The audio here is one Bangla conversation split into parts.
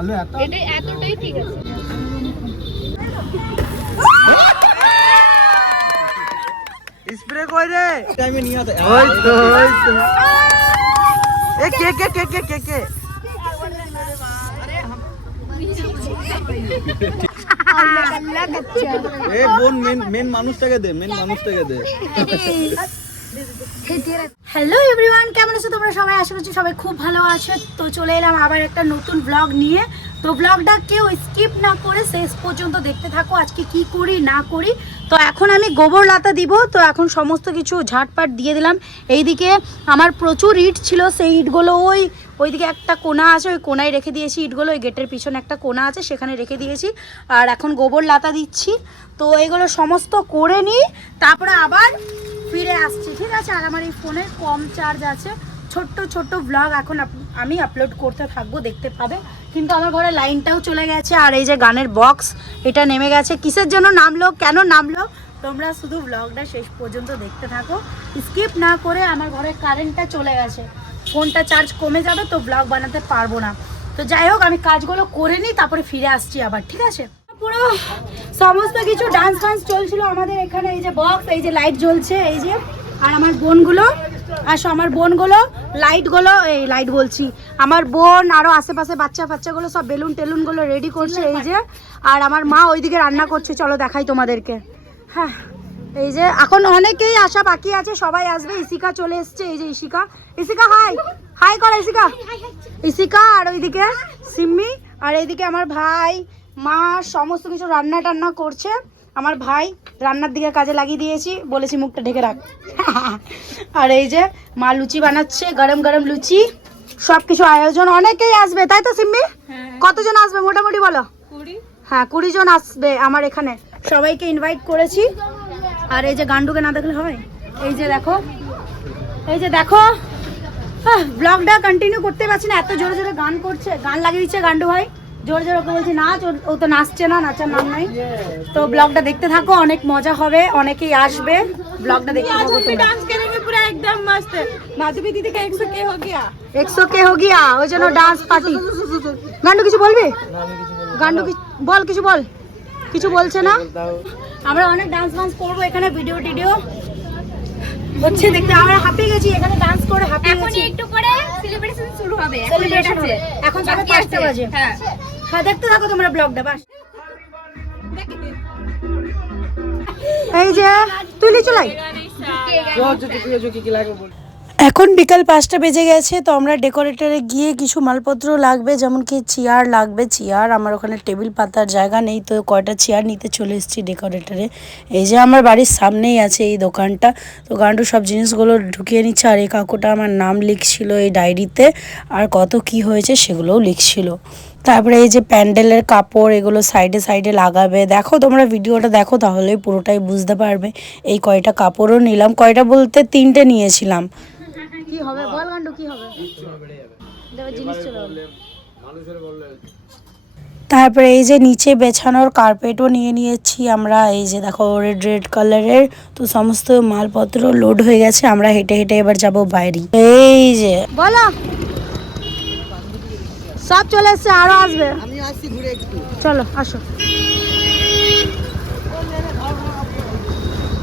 আলু এত এটা এতটাই ঠিক আছে। স্প্রে কই রে? টাইমে নিয়ে আসে ওই তো ওই তো। এ কে কে কে কে কে কে? এ বোন মেন মেন মানুষটাকে দে মেন মানুষটাকে দে। হ্যালো এভরিওয়ান কেমন আছো তোমরা সবাই? আশা করছি সবাই খুব ভালো আছো। তো চলে এলাম আবার একটা নতুন ব্লগ নিয়ে। তো ব্লগটা কেউ স্কিপ না করে শেষ পর্যন্ত দেখতে থাকো। আজকে কি করি, না করি? তো এখন আমি গোবর লাতা দিব। তো এখন সমস্ত কিছু ঝাটপাট দিয়ে দিলাম। এইদিকে আমার প্রচুর ইট ছিল, সেই ইটগুলো ওই ওইদিকে একটা কোনা আছে, ওই কোনায় রেখে দিয়েছি ইটগুলো। ওই গেটের পিছনে একটা কোনা আছে, সেখানে রেখে দিয়েছি। আর এখন গোবর লাতা দিচ্ছি। তো এগুলো সমস্ত করে নিই। তারপরে আবার ফিরে আসছি, ঠিক আছে? আর আমার এই ফোনের কম চার্জ আছে। ছোট্ট ছোট্ট ব্লগ এখন আমি আপলোড করতে থাকব, দেখতে পাবে। কিন্তু আমার ঘরে লাইনটাও চলে গেছে, আর এই যে গানের বক্স এটা নেমে গেছে। কিসের জন্য নামলো? কেন নামলো? তোমরা শুধু ব্লগটা শেষ পর্যন্ত দেখতে থাকো। স্কিপ না করে আমার ঘরে কারেন্টটা চলে গেছে। ফোনটা চার্জ কমে যাবে, তো ব্লগ বানাতে পারব না। তো যাই হোক, আমি কাজগুলো করে নিই, তারপরে ফিরে আসছি আবার, ঠিক আছে? পুরো সমস্ত কিছু ডান্স ফান্স চলছিল আমাদের এখানে এই যে বক্স এই যে লাইট জ্বলছে এই যে আর আমার বোনগুলো আসো আমার বোনগুলো লাইটগুলো এই লাইট বলছি আমার বোন আরও আশেপাশে বাচ্চা বাচ্চাগুলো সব বেলুন টেলুনগুলো রেডি করছে এই যে আর আমার মা ওইদিকে রান্না করছে চলো দেখাই তোমাদেরকে হ্যাঁ এই যে এখন অনেকেই আসা বাকি আছে সবাই আসবে ইসিকা চলে এসছে এই যে ইসিকা ইসিকা হাই হাই কর ইসিকা ইসিকা আর ওইদিকে সিম্মি আর এইদিকে আমার ভাই মা সমস্ত কিছু রান্না টান্না করছে। আমার ভাই রান্নার দিকে কাজে লাগিয়ে দিয়েছি বলেছি মুখটা ঢেকে রাখ। আর এই যে মা লুচি বানাচ্ছে গরম গরম লুচি। সব কিছু আয়োজন অনেকেই আসবে তাই তো সিম্মি? কতজন আসবে মোটামুটি বলো? হ্যাঁ কুড়ি জন আসবে আমার এখানে। সবাইকে ইনভাইট করেছি। আর এই যে গান্ডুকে না দেখলে হবে এই যে দেখো। এই যে দেখো। ব্লগটা কন্টিনিউ করতে পারছি না এত জোরে জোরে গান করছে। গান লাগিয়ে দিচ্ছে গান্ডু ভাই। জোর জোর ওকে বলছি নাচ ও তো নাচছে না নাচার নাম নাই। তো ব্লগটা দেখতে থাকো অনেক মজা হবে অনেকেই আসবে। ব্লগটা দেখতে থাকো ডান্স করেঙ্গে পুরো একদম মস্ত। মাধবী দিদি কে 100 কে হো গিয়া? 100 কে হো গিয়া ওই জন্য ডান্স পার্টি গান্ডু কিছু বলবি? গান্ডু কিছু বল কিছু বল। কিছু বলছে না? আমরা অনেক ডান্স ডান্স করব এখানে ভিডিও টিডিও। হচ্ছে দেখতে আমরা হাঁপিয়ে গেছি এখানে ডান্স করে হাঁপিয়ে গেছি। এখন একটু করে সেলিব্রেশন শুরু হবে এখন সেলিব্রেশন হবে। এখন সকাল বাকি পাঁচটা বাজে। হ্যাঁ। হ্যাঁ দেখতে থাকো তোমরা ব্লগটা বাস। এই যে তুই লিচু লাই এখন বিকাল পাঁচটা বেজে গেছে, তো আমরা ডেকোরেটরে গিয়ে কিছু মালপত্র লাগবে, যেমন কি চেয়ার লাগবে চেয়ার আমার ওখানে টেবিল পাতার জায়গা নেই, তো কয়টা চেয়ার নিতে চলে এসেছি ডেকোরেটরে এই যে আমার বাড়ির সামনেই আছে এই দোকানটা, তো গান্ডু সব জিনিসগুলো ঢুকিয়ে নিচ্ছে, আর এই কাকুটা আমার নাম লিখছিল এই ডায়েরিতে, আর কত কি হয়েছে সেগুলোও লিখছিল। তারপরে এই যে প্যান্ডেলের কাপড়, এগুলো সাইডে সাইডে লাগাবে, দেখো তোমরা ভিডিওটা দেখো, তাহলেই পুরোটাই বুঝতে পারবে। এই কয়টা কাপড়ও নিলাম, কয়টা বলতে তিনটে নিয়েছিলাম। কি হবে? বল গান্ডু কি হবে? জিনিস চলে তারপরে এই যে নিচে বেছানোর কার্পেটও নিয়ে নিয়েছি আমরা এই যে দেখো রেড রেড কালারের তো সমস্ত মালপত্র লোড হয়ে গেছে আমরা হেঁটে হেঁটে এবার যাব বাইরে। এই যে। বলো। সব চলে এসছে আরও আসবে। আমি আসছি ঘুরে একটু। চলো আসো।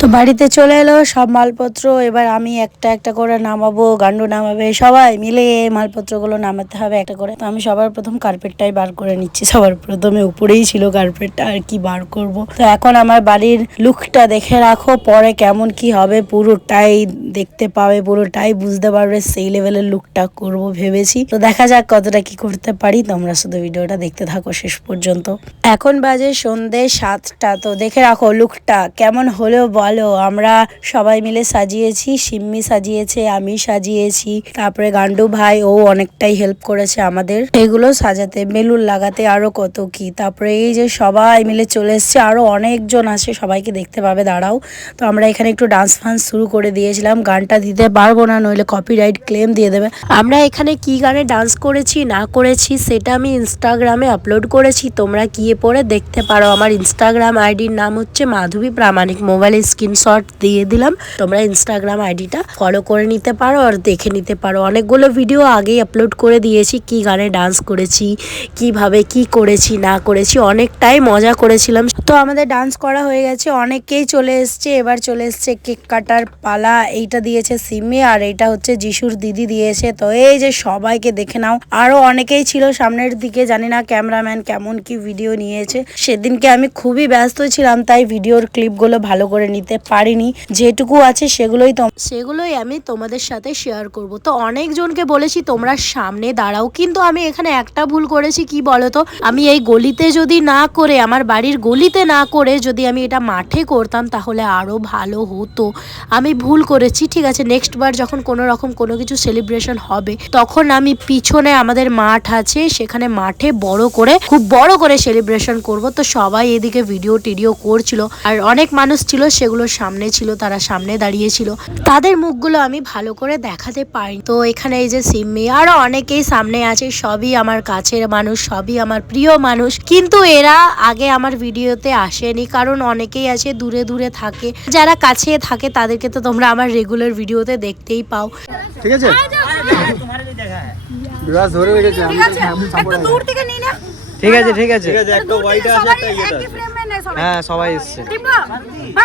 তো বাড়িতে চলে এলো, সব মালপত্র, এবার আমি একটা একটা করে নামাবো, গান্ডু নামাবে, সবাই মিলে মালপত্রগুলো নামাতে হবে একটা করে। তো আমি সবার প্রথম কার্পেটটাই বার করে নিচ্ছি, সবার প্রথমে উপরেই ছিল কার্পেটটা, আর কি বার করব। তো এখন আমার বাড়ির লুকটা দেখে রাখো, পরে কেমন কি হবে, পুরোটাই দেখতে পাবে, পুরোটাই বুঝতে পারবে, সেই লেভেলের লুকটা করব ভেবেছি। তো দেখা যাক কতটা কি করতে পারি, তোমরা শুধু ভিডিওটা দেখতে থাকো শেষ পর্যন্ত। এখন বাজে সন্ধে সাতটা, তো দেখে রাখো লুকটা কেমন হলেও বলো আমরা সবাই মিলে সাজিয়েছি সিম্মি সাজিয়েছে, আমি সাজিয়েছি, তারপরে গান্ডু ভাই, ও অনেকটাই হেল্প করেছে আমাদের। এগুলো সাজাতে, বেলুন লাগাতে আরও কত কি। তারপরে এই যে সবাই মিলে চলে এসছে, আরও অনেকজন আছে, সবাইকে দেখতে পাবে, দাঁড়াও। তো আমরা এখানে একটু ডান্স ফান্স শুরু করে দিয়েছিলাম, গানটা দিতে পারব না, নইলে কপিরাইট ক্লেম দিয়ে দেবে। আমরা এখানে কি গানে ডান্স করেছি, না করেছি, সেটা আমি ইনস্টাগ্রামে আপলোড করেছি, তোমরা গিয়ে পরে দেখতে পারো। আমার ইনস্টাগ্রাম আইডির নাম হচ্ছে মাধবী প্রামাণিক মোবাইল স্ক্রিনশট দিয়ে দিলাম। তোমরা ইনস্টাগ্রাম আইডিটা ফলো করে নিতে পারো আর দেখে নিতে পারো। অনেকগুলো ভিডিও আগেই আপলোড করে দিয়েছি, কি গানে ডান্স করেছি, কীভাবে কি করেছি, না করেছি, অনেকটাই মজা করেছিলাম। তো আমাদের ডান্স করা হয়ে গেছে, অনেকেই চলে এসছে, এবার চলে এসছে কেক কাটার পালা, এইটা দিয়েছে সিমে আর এইটা হচ্ছে যিশুর দিদি দিয়েছে। তো এই যে সবাইকে দেখে নাও, আরও অনেকেই ছিল সামনের দিকে, জানি না ক্যামেরাম্যান কেমন কি ভিডিও নিয়েছে। সেদিনকে আমি খুবই ব্যস্ত ছিলাম, তাই ভিডিওর ক্লিপগুলো ভালো করে নিতে পারিনি। যেটুকু আছে সেগুলোই তো সেগুলোই আমি তোমাদের সাথে শেয়ার করব। তো অনেকজনকে বলেছি, তোমরা সামনে দাঁড়াও। কিন্তু আমি এখানে একটা ভুল করেছি, কি বলতো? আমি এই গলিতে যদি না করে, আমার বাড়ির গলিতে না করে যদি আমি এটা মাঠে করতাম, তাহলে আরও ভালো হতো। আমি ভুল করেছি, ঠিক আছে? নেক্সট বার যখন কোনো রকম কোনো কিছু সেলিব্রেশন হবে, তখন আমি পিছনে আমাদের মাঠ আছে, সেখানে মাঠে বড় করে, খুব বড় করে সেলিব্রেশন করব। তো সবাই এদিকে ভিডিও টিডিও করছিল। আর অনেক মানুষ ছিল, সেগুলো সামনে ছিল তারা সামনে দাঁড়িয়েছিল তাদের মুখগুলো আমি ভালো করে দেখাতে পারি তো এখানে এই যে সিম্মি আরও অনেকেই সামনে আছে সবই আমার কাছের মানুষ সবই আমার প্রিয় মানুষ। কিন্তু এরা আগে আমার ভিডিওতে আসেনি কারণ অনেকেই আছে দূরে দূরে থাকে। যারা কাছে থাকে তাদেরকে তো তোমরা আমার রেগুলার ভিডিওতে দেখতেই পাও। ঠিক আছে? ঠিক আছে একটু দূর থেকে নিই না। ঠিক আছে ঠিক আছে। একটা হোয়াইট আছে একটা ইয়েটা আছে নেয় সবাই। হ্যাঁ সবাই এসছে।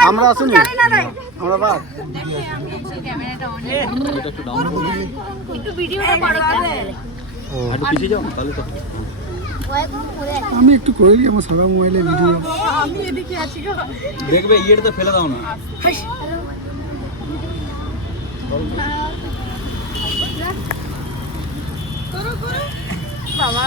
আমরা আসুনি? আমরা বাদ। তো আমি একটু করে দিই আমার সবার মোবাইলে ভিডিও দেখবে ইয়েটা ফেলে দাও না। করে।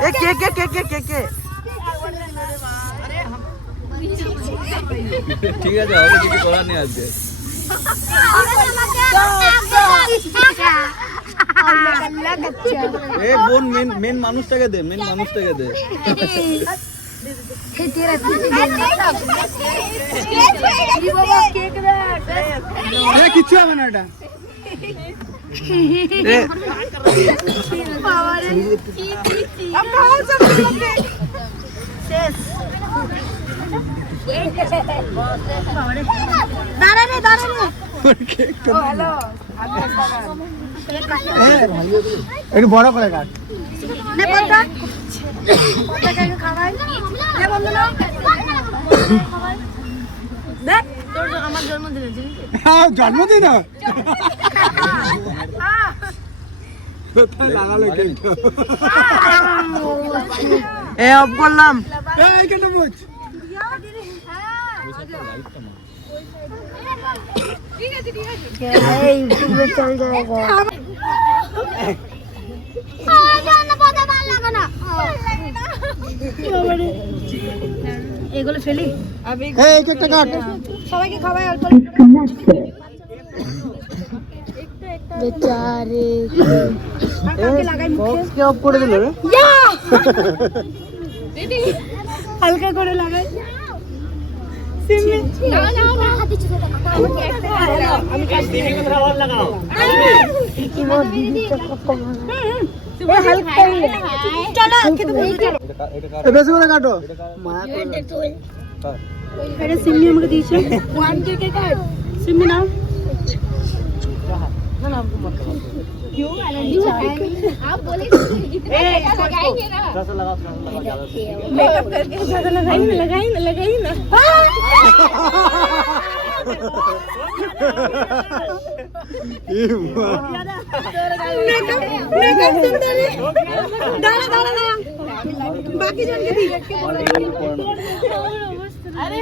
এ কে কে কে কে কে কে ঠিক আছে হবে কিছু করার নেই আজকে এ বোন মেন মেন মানুষটাকে দে মেন মানুষটাকে দে কিচ্ছু হবে না এটা একটু বড় করে কাট নে পদ্মা। পদ্মাকে আগে খাওয়াই। নে বন্ধু নাও। দেখ, তোর জ- আমার জন্মদিনে জানিস? হ্যাঁ, জন্মদিন হয়। কোথায় লাগালো কেকটা? এ অফ করলাম। এগুলো ফেলি। সবাইকে খাওয়াই অল্প কে অফ করে দিল রে? হালকা করে লাগাই। বেশি করে কাটো। আমাকে দিয়েছে। ওয়ান কেকে কাট। সিম্মি নাও। ना आपको मत क्यों आप बोले जितना लगाएँगे ना कैसा लगा ज़्यादा से मेकअप करके ज़्यादा लगाई ना लगाई ना लगाई ना बाकी जन के अरे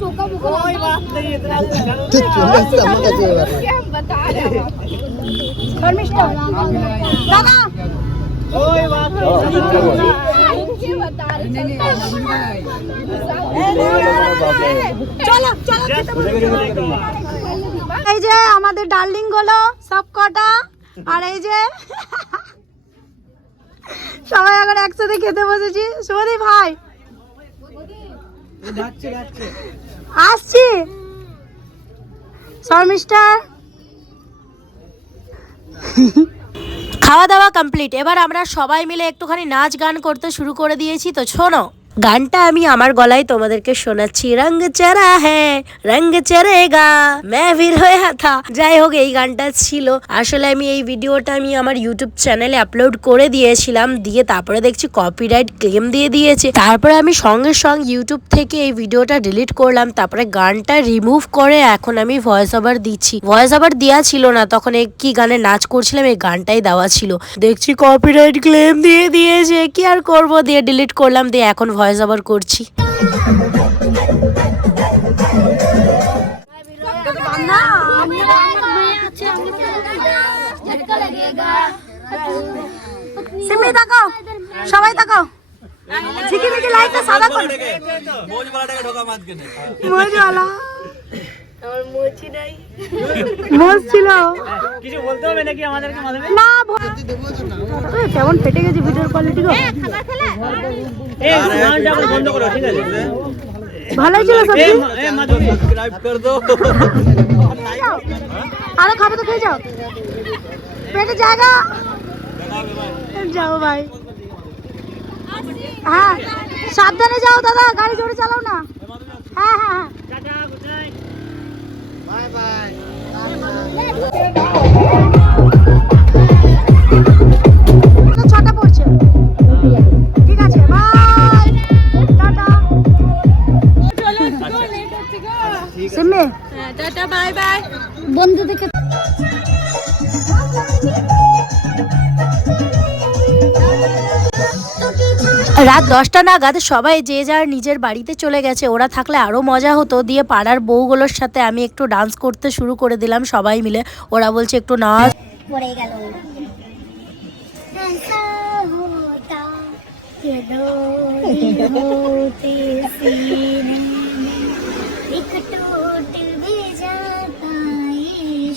चोका मुका कोई बात नहीं इतना हम बता रहे हैं शर्मिष्ठा दादा চলো চলো খেতে বসো। এই যে আমাদের ডার্লিং গুলো সব কটা আর এই যে সবাই এখন একসাথে খেতে বসেছি শুভদীপ ভাই আসছি। শর্মিষ্ঠা খাওয়া দাওয়া কমপ্লিট এবার আমরা সবাই মিলে একটুখানি নাচ গান করতে শুরু করে দিয়েছি তো শোনো। গানটা আমি আমার গলায় তোমাদেরকে শোনাচ্ছি। রঙ চেরা হ্যাঁ রঙ চেরেগা। মে ভির হয়ে থা যাই হোক, এই গানটা ছিল। আসলে আমি এই ভিডিওটা আমি আমার ইউটিউব চ্যানেলে আপলোড করে দিয়েছিলাম। দিয়ে তারপরে দেখছি কপিরাইট ক্লেম দিয়ে দিয়েছে। তারপরে আমি সঙ্গে সঙ্গে ইউটিউব থেকে এই ভিডিওটা ডিলিট করলাম। তারপরে গানটা রিমুভ করে এখন আমি ভয়েস ওভার দিচ্ছি। ভয়েস ওভার দেওয়া ছিল না। তখন এই কি গানে নাচ করছিলাম, এই গানটাই দেওয়া ছিল। দেখছি কপিরাইট ক্লেম দিয়ে দিয়েছে। কি আর করব? দিয়ে ডিলিট করলাম। দিয়ে এখন ভয়েস ওভার করছি। সিমি তাকাও। সবাই তাকাও। ঝিকিমিকি লাইটটা সাদা করে। মোজওয়ালা। মোজ ছিল। কিছু বলতে হবে নাকি আমাদেরকে মাধবে না কেমন ফেটে গেছে ভিডিওর কোয়ালিটি গো। হ্যাঁ, খাবার খেলা? বন্ধ করো ঠিক আছে। ভালোই ছিল এ সাবস্ক্রাইব কর দাও। আরও খাবে তো খেয়ে যাও। পেটে জায়গা যাও ভাই। হ্যাঁ সাবধানে যাও দাদা গাড়ি জোরে চালাও না। হ্যাঁ হ্যাঁ হ্যাঁ। বন্ধু দেখে রাত দশটা নাগাদ সবাই যে যার নিজের বাড়িতে চলে গেছে ওরা থাকলে আরও মজা হতো দিয়ে পাড়ার বউগুলোর সাথে আমি একটু ডান্স করতে শুরু করে দিলাম সবাই মিলে ওরা বলছে একটু নাচ পড়ে গেল ऐसा होता कि दो दिल होते सीने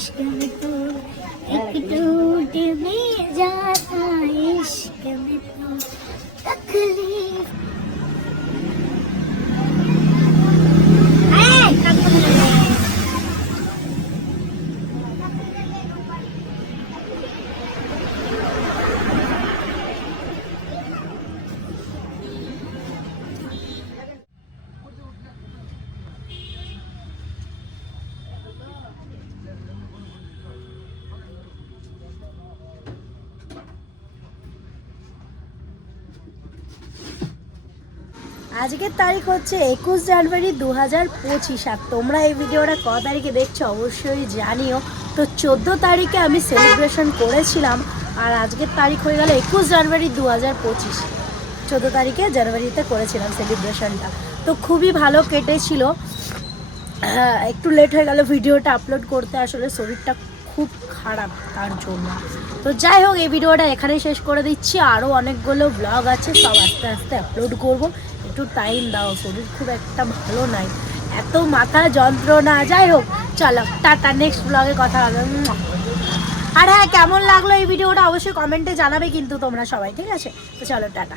इश्क में तो एक टूट भी जाता इश्क में तो तकलीफ़ আজকের তারিখ হচ্ছে একুশ জানুয়ারি দু হাজার পঁচিশ আর তোমরা এই ভিডিওটা ক তারিখে দেখছ অবশ্যই জানিও। তো চোদ্দ তারিখে আমি সেলিব্রেশন করেছিলাম আর আজকের তারিখ হয়ে গেল একুশ জানুয়ারি দু হাজার পঁচিশ। চোদ্দ তারিখে জানুয়ারিতে করেছিলাম সেলিব্রেশনটা তো খুবই ভালো কেটেছিল। হ্যাঁ, একটু লেট হয়ে গেল ভিডিওটা আপলোড করতে আসলে শরীরটা খুব খারাপ তার জন্য। তো যাই হোক এই ভিডিওটা এখানেই শেষ করে দিচ্ছি। আরও অনেকগুলো ব্লগ আছে সব আস্তে আস্তে আপলোড করব। একটু টাইম দাও, শরীর খুব একটা ভালো নাই। এত মাথা যন্ত্রণা, যাই হোক, চলো, টাটা নেক্সট ব্লগে কথা হবে আর হ্যাঁ কেমন লাগল এই ভিডিওটা অবশ্যই কমেন্টে জানাবে কিন্তু তোমরা সবাই, ঠিক আছে? তো চলো, টাটা।